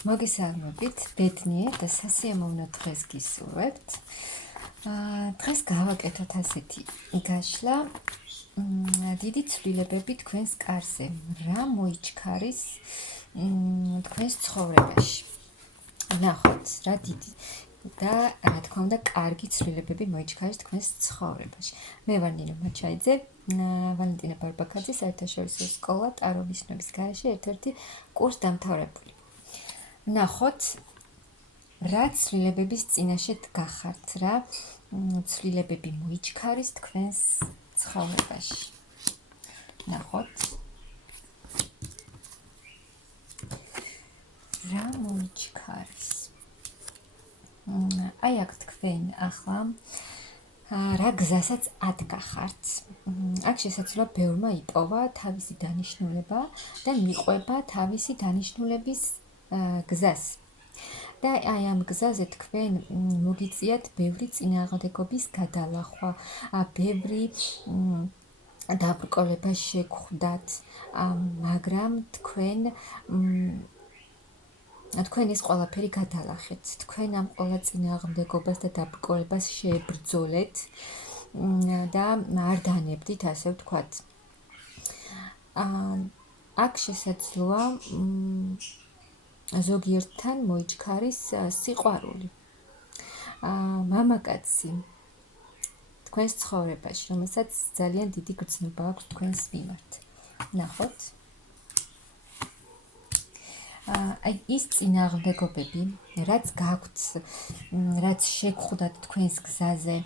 მოგესალმებით, ბედნიერ და სასიამოვნო დღეს გისურვებთ. დღეს გავაკეთოთ ასეთი გაშლა, დიდი ცვლილებები თქვენს კარზე, რა მოიჩქარის თქვენს ცხოვრებაში. ნახოთ, რა დიდი და რა თქმა უნდა, კარგი ცვლილებები მოიჩქარის თქვენს ცხოვრებაში. მე ვარ ნინო მაჩაიძე, ვალენტინა ბარბაქაძის საერთაშორისო სკოლა ტაროვის ცნობის გარეშე ერთ-ერთი კურსდამთავრებული. ნახოთ, რა ცვლილებების წინაშე დგახართ, რა ცვლილებები მოიჩქარის თქვენს ცხოვრებაში. ნახოთ, რა მოიჩქარის. აი აქ თქვენ ახლა რა გზასაც ადგახართ. აქ შესაძლოა ბევრმა იპოვა თავისი დანიშნულება და მიყვება თავისი დანიშნულების გზას. და აი ამ გზაზე თქვენ მოგიწიათ ბევრი წინააღმდეგობის გადალახვა, ბევრი დაბრკოლება შეგხვდათ, მაგრამ თქვენ ეს ყველაფერი გადალახეთ. თქვენ ამ ყველა წინააღმდეგობას და დაბრკოლებას შეებრძოლეთ და არ დანებდით, ასე ვთქვათ. აქ შესაძლოა ზოგიერთთან მოიჩქარის სიყვარული. მამაკაცი თქვენს ცხოვრებაში, რომელსაც ძალიან დიდი გრძნობა აქვს თქვენს მიმართ. ნახოთ. აი ის წინააღმდეგობები, რაც გაქვთ, რაც შეგხვდათ თქვენს გზაზე,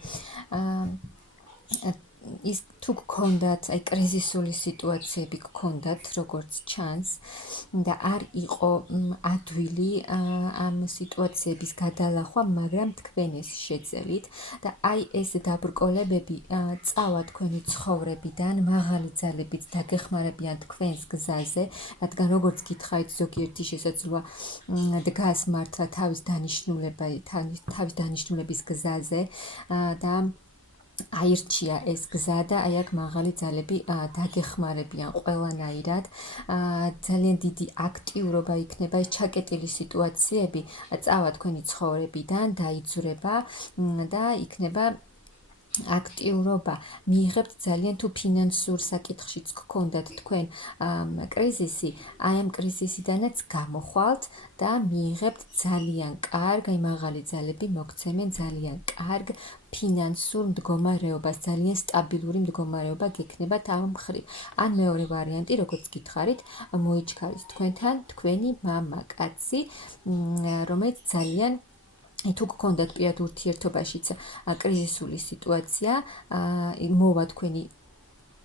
ის თუ გქონდათ, აი კრიზისული სიტუაციები გქონდათ, როგორც ჩანს, და არ იყო ადვილი ამ სიტუაციების გადალახვა, მაგრამ თქვენ ეს შეძელით და აი ეს დაბრკოლებები წავა თქვენი ცხოვრებიდან, მაღალი ძალებით დაგეხმარებიან თქვენს გზაზე, რადგან როგორც გითხარით, ზოგიერთი შესაძლოა დგას მართლა თავის დანიშნულების გზაზე და აირჩია ეს გზა და აი აქ მაღალი ძალები დაგეხმარებიან ყველანაირად. ძალიან დიდი აქტიურობა იქნება, ეს ჩაკეტილი სიტუაციები წავა თქვენი ცხოვრებიდან, დაიძვრება და იქნება აქტიურობა. მიიღებთ ძალიან თუ ფინანსურ საკითხშიც გქონდათ თქვენ კრიზისი, აი ამ კრიზისიდანაც გამოხვალთ და მიიღებთ ძალიან კარგ, აი მაღალი ძალები მოგცემენ ძალიან კარგ ფინანსურ მდგომარეობას, ძალიან სტაბილური მდგომარეობა გექნებათ ამ მხრივ. ან მეორე ვარიანტი, როგორც გითხარით, მოიჩქარის თქვენთან თქვენი მამაკაცი, რომელიც ძალიან თუ გქონდათ პირად ურთიერთობაშიც კრიზისული სიტუაცია, მოვა თქვენი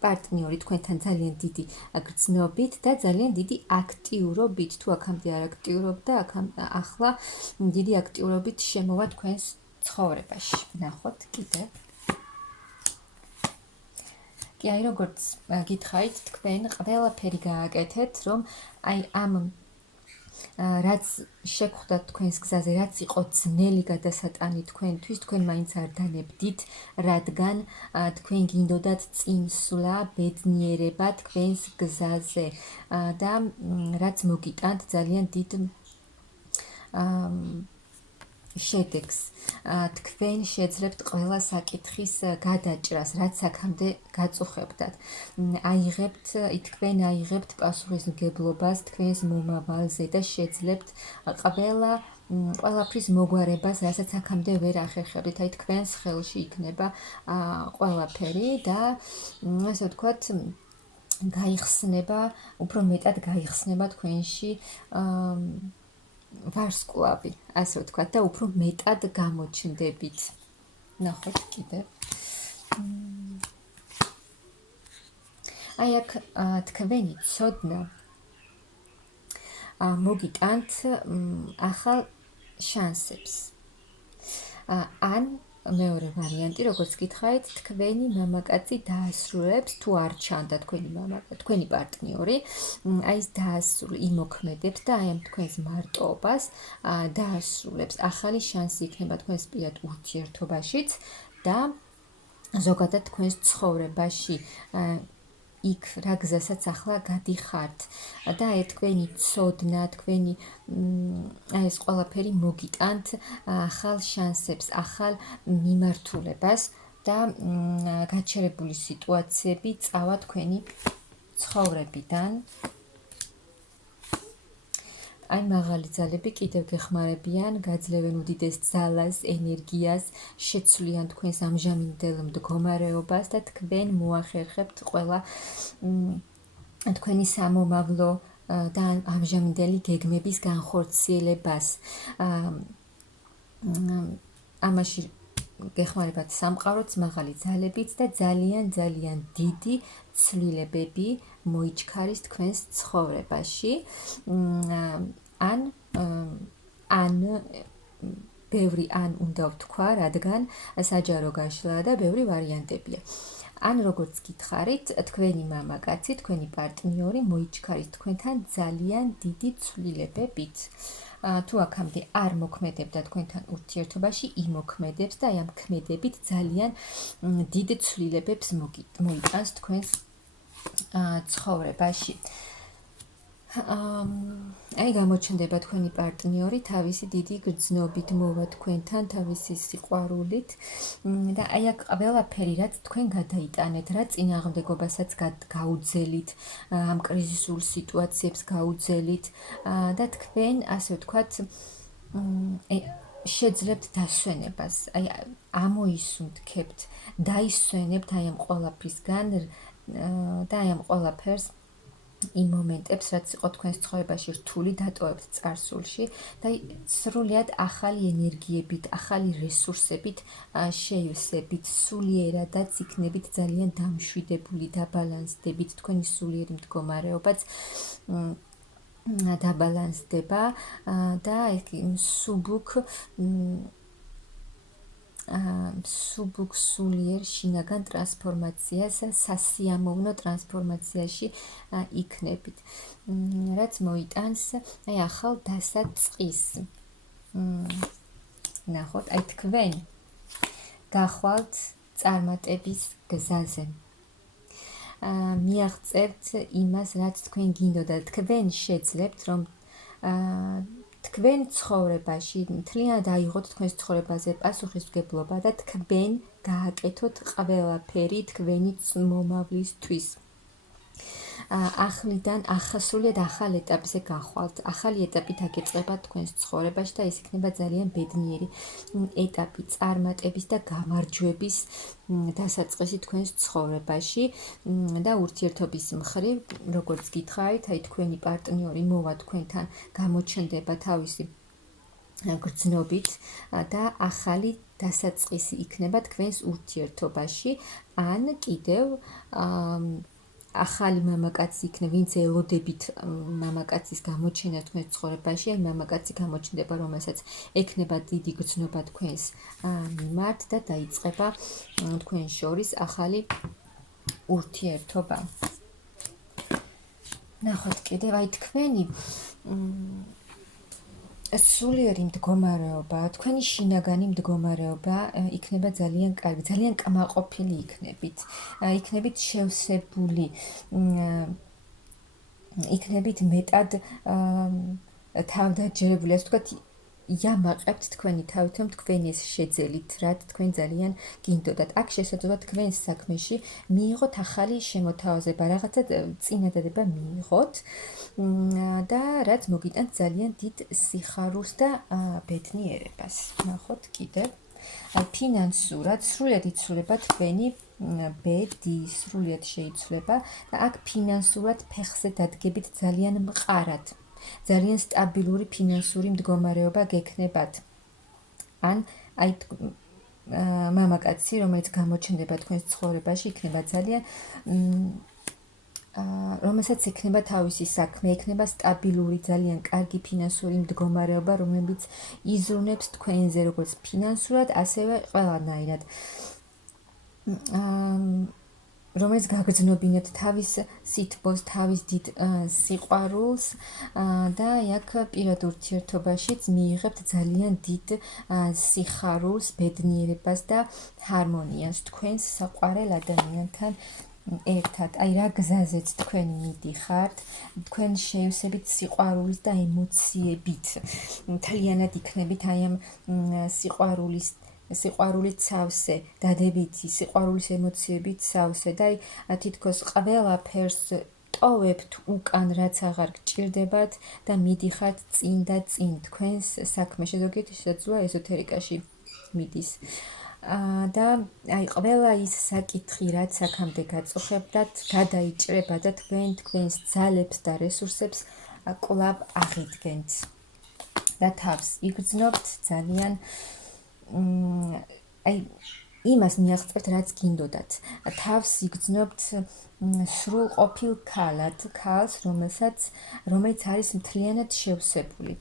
პარტნიორი თქვენთან ძალიან დიდი გრძნობით და ძალიან დიდი აქტიურობით, თუ აქამდე არ აქტიურობდა, ახლა დიდი აქტიურობით შემოვა თქვენს ცხოვრებაში. ნახოთ კიდევ. კი, აი როგორც გითხარით, თქვენ ყველაფერი გააკეთეთ, რომ აი ამ რაც შეგხვდათ თქვენს გზაზე, რაც იყო ძნელი გადასატანი თქვენთვის, თქვენ მაინც არ დანებდით, რადგან თქვენ გინდოდათ წინსვლა, ბედნიერება თქვენს გზაზე და რაც მოგიტანთ ძალიან დიდ შედეგს. თქვენ შეძლებთ ყველა საკითხის გადაჭრას, რაც აქამდე გაწუხებდათ. თქვენ აიღებთ პასუხისმგებლობას თქვენს მომავალზე და შეძლებთ ყველაფრის მოგვარებას, რასაც აქამდე ვერ ახერხებდით. აი თქვენს ხელში იქნება ყველაფერი და ასე ვთქვათ, გაიხსნება, უფრო მეტად გაიხსნება თქვენში ვარსკვლავი, ასე ვთქვათ, და უფრო მეტად გამოჩნდებით. ნახოთ კიდევ. აი აქ თქვენი ცოდნა მოგიტანთ ახალ შანსებს. ან მეორე ვარიანტი, როგორც გითხარით, თქვენი მამაკაცი დაასრულებს, თუ არ ჩანდა თქვენი პარტნიორი, აი ეს იმოქმედებს და აი ამ თქვენს მარტოობას დაასრულებს. ახალი შანსი იქნება თქვენს პირად ურთიერთობაშიც და ზოგადად თქვენს ცხოვრებაში იქ რა გზასაც ახლა გადიხართ და თქვენი ცოდნა, თქვენი ეს ყველაფერი მოგიტანთ ახალ შანსებს, ახალ მიმართულებას და გაჩერებული სიტუაციები წავა თქვენი ცხოვრებიდან. აი მაღალი ძალები კიდევ გეხმარებიან, გაძლევენ უდიდეს ძალას, ენერგიას, შეცვლიან თქვენს ამჟამინდელ მდგომარეობას და თქვენ მოახერხებთ ყველა თქვენი სამომავლო და ამჟამინდელი გეგმების განხორციელებას. ამაში გეხმარებათ სამყაროც, მაღალი ძალებიც და ძალიან დიდი ცვლილებები მოიჩქარის თქვენს ცხოვრებაში. ან ბევრი ან უნდა ვთქვა, რადგან საჯარო გაშლა და ბევრი ვარიანტებია. ან როგორც გითხარით, თქვენი მამაკაცი, თქვენი პარტნიორი მოიჩქარის თქვენთან ძალიან დიდი ცვლილებებით. თუ აქამდე არ მოქმედებდა თქვენთან ურთიერთობაში, იმოქმედებს და აი ამ ქმედებით ძალიან დიდ ცვლილებებს მოიტანს თქვენს ცხოვრებაში. აი გამოჩნდება თქვენი პარტნიორი თავისი დიდი გრძნობით მოვა თქვენთან, თავისი სიყვარულით და აი აქ ყველაფერი რაც თქვენ გადაიტანეთ, რა წინააღმდეგობასაც გაუძელით, ამ კრიზისულ სიტუაციებს გაუძელით და თქვენ ასე ვთქვათ შეძლებთ დასვენებას, აი ამოისუნთქებთ, დაისვენებთ აი ამ ყველაფრისგან და აი ამ ყველაფერს იმ მომენტებს, რაც იყო თქვენს ცხოვრებაში რთული, დატოვებთ წარსულში და სრულიად ახალი ენერგიებით, ახალი რესურსებით შეივსებით, სულიერადაც იქნებით ძალიან დამშვიდებული, დაბალანსდებით, თქვენი სულიერი მდგომარეობაც დაბალანსდება და სუბუქ სულიერ შინაგან ტრანსფორმაციას, სასიამოვნო ტრანსფორმაციაში იქნებით, რაც მოიტანს აი ახალ დასაწყისს. ნახოთ, აი თქვენ გახვალთ წარმატების გზაზე. მიაღწევთ იმას, რაც თქვენ გინდოდა, თქვენ შეძლებთ, რომ თქვენ ცხოვრებაში მთლიანად აიღოთ თქვენს ცხოვრებაზე პასუხისმგებლობა და თქვენ გააკეთოთ ყველაფერი თქვენი მომავლისთვის. ახლიდან სრულიად ახალ ეტაპზე გახვალთ. ახალი ეტაპი დაგეწყება თქვენს ცხოვრებაში და ეს იქნება ძალიან ბედნიერი ეტაპი წარმატების და გამარჯვების დასაწყისი თქვენს ცხოვრებაში და ურთიერთობის მხრივ, როგორც გითხარით, აი თქვენი პარტნიორი მოვა თქვენთან, გამოჩნდება თავისი გრძნობით და ახალი დასაწყისი იქნება თქვენს ურთიერთობაში, ან კიდევ ახალი მამაკაცი იქნება, ვინც ელოდებით მამაკაცის გამოჩენა თქვენს ცხოვრებაში, აი მამაკაცი გამოჩნდება, რომელსაც ექნება დიდი გრძნობა თქვენს მიმართ და დაიწყება თქვენ შორის ახალი ურთიერთობა. ნახოთ კიდევ აი თქვენი სულიერი მდგომარეობა, თქვენი შინაგანი მდგომარეობა იქნება ძალიან კარგი, ძალიან კმაყოფილი იქნებით. იქნებით შევსებული, იქნებით მეტად თავდაჯერებული, ასე ვთქვათ, იამაყებთ თქვენი თავით, რომ თქვენ ეს შეძელით, რაც თქვენ ძალიან გინდოდათ. აქ შესაძლოა თქვენს საქმეში მიიღოთ ახალი შემოთავაზება, რაღაცა წინადადება მიიღოთ და რაც მოგიტანთ ძალიან დიდ სიხარულს და ბედნიერებას. ნახოთ კიდევ. ფინანსურად სრულიად იცვლება თქვენი ბედი, სრულიად შეიცვლება და აქ ფინანსურად ფეხზე დადგებით ძალიან მყარად. ძალიან სტაბილური ფინანსური მდგომარეობა გექნებათ. ან აი მამაკაცი, რომელიც გამოჩნდება თქვენს ცხოვრებაში, იქნება ძალიან რომელსაც ექნება თავისი საქმე, ექნება სტაბილური, ძალიან კარგი ფინანსური მდგომარეობა, რომელიც იზრუნებს თქვენზე როგორც ფინანსურად, ასევე ყველანაირად. რომელიც გაგრძნობინებთ თავის სითბოს, თავის დიდ სიყვარულს და აქ პირად ურთიერთობაშიც მიიღებთ ძალიან დიდ სიხარულს, ბედნიერებას და ჰარმონიას თქვენს საყვარელ ადამიანთან ერთად, აი რა გზაზეც თქვენ მიდიხართ, თქვენ შეივსებით სიყვარულის და ემოციებით. მთლიანად იქნებით აი ამ სიყვარულით სავსე, დადებითი სიყვარულის ემოციებით სავსე და აი თითქოს ყველაფერს ტოვებთ უკან, რაც აღარ გჭირდებათ და მიდიხართ წინ და წინ თქვენს საქმეში, ზოგიერთი შესაძლოა ეზოთერიკაში მიდის. და აი ყველა ის საკითხი, რაც აქამდე გაწუხებდათ, გადაიჭრება და თქვენს ძალებს და რესურსებს კვლავ აღიდგენთ. და თავს იგრძნობთ ძალიან აი იმას მიაღწევთ, რაც გინდოდათ. თავს იგრძნობთ სრულყოფილ ქალს, რომელიც არის მთლიანად შევსებული.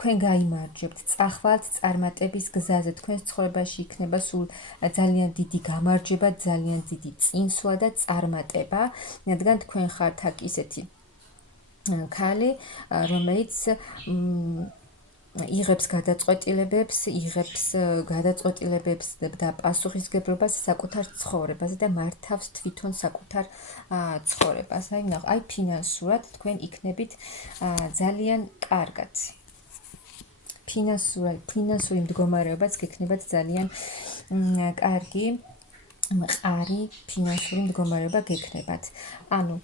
თქვენ გაიმარჯვებთ, წახვალთ წარმატების გზაზე, თქვენს ცხოვრებაში იქნება სულ ძალიან დიდი გამარჯვება, ძალიან დიდი წინსვლა და წარმატება, რადგან თქვენ ხართ აქ ისეთი ქალი, რომელიც იღებს გადაწყვეტილებებს და პასუხისგებლობას საკუთარ ცხოვრებაზე და მართავს თვითონ საკუთარ ცხოვრებას. აი ფინანსურად თქვენ იქნებით ძალიან კარგად. ფინანსური მდგომარეობაც გექნებათ ძალიან კარგი, მყარი ფინანსური მდგომარეობა გექნებათ. ანუ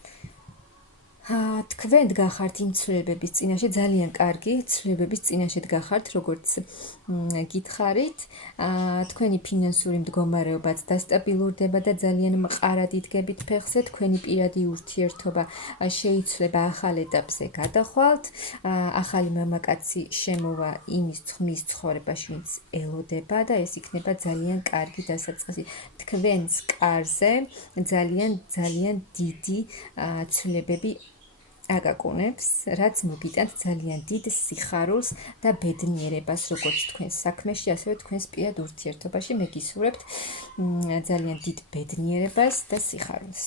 თქვენ გახართ იმ ცვლილებების წინაშე, ძალიან კარგი ცვლილებების წინაშე გახართ, როგორც გითხარით. თქვენი ფინანსური მდგომარეობაც დასტაბილურდება და ძალიან მყარად იდგებით ფეხზე. თქვენი პირადი ურთიერთობა შეიცვლება, ახალ ეტაპზე გადახვალთ. ახალი მამაკაცი შემოვა მის ცხოვრებაში, ვინც ელოდება და ეს იქნება ძალიან კარგი დასაწყისი. თქვენს კარზე ძალიან დიდი ცვლილებები აკაკუნებს, რაც მოგიტანთ ძალიან დიდ სიხარულს და ბედნიერებას, როგორც თქვენს საქმეში, ასევე თქვენს პირად ურთიერთობაში. მე გისურვებთ ძალიან დიდ ბედნიერებას და სიხარულს.